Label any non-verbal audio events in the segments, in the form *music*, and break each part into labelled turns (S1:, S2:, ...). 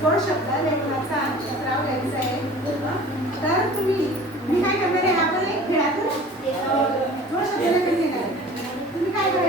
S1: जोड शब्द लेखनाचा शतराव द्यायचा आहे तर तुम्ही मी काय करणार आहे? आपण एक खेळातून जोड शब्द लेखन देणार तुम्ही काय करायचं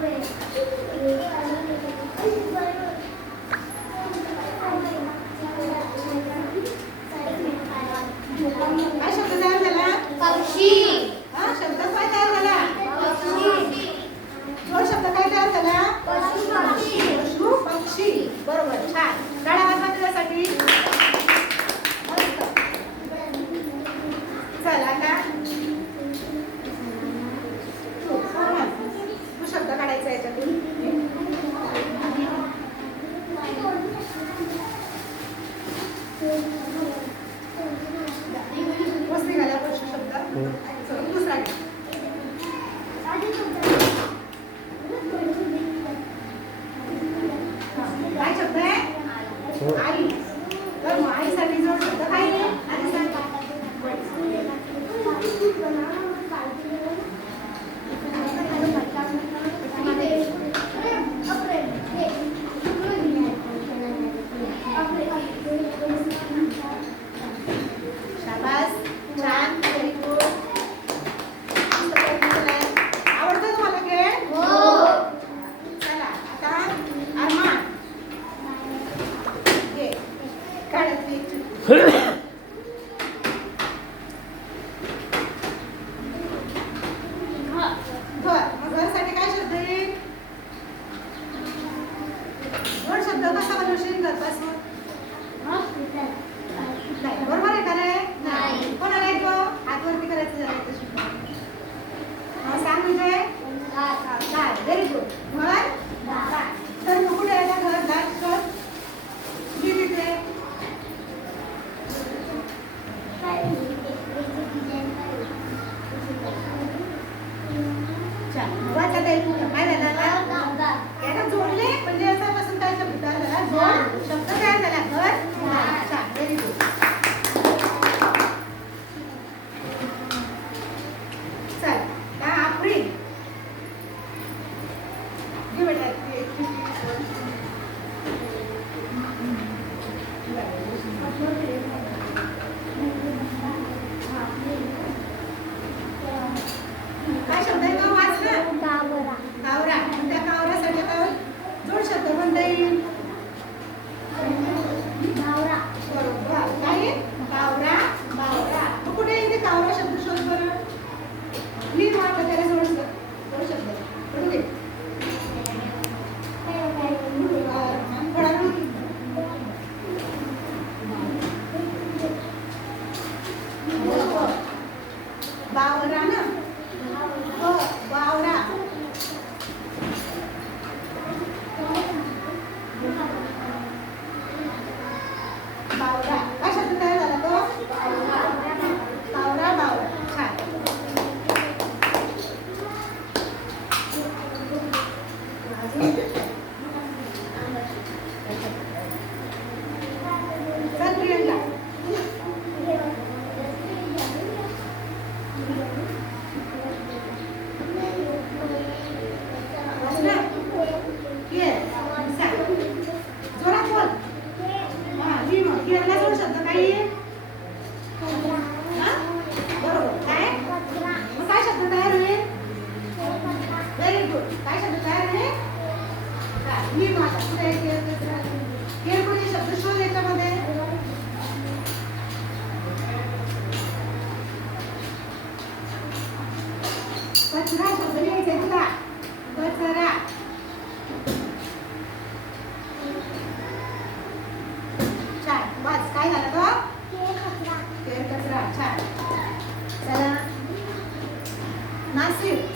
S1: Thank you. Huh? *laughs* अच्छा. वाचा ताई काय झालं आता? याला जोडले? म्हणजे असा काय शब्द शब्द काय? लिह मग आता. पुढे केर कचरा केर कोणी शब्द शोध याच्यामध्ये. कचरा शब्द लिहायचा आहे तुला कचरा. छान बस काय झालं तो? केर कचरा. छान चला. नासिर.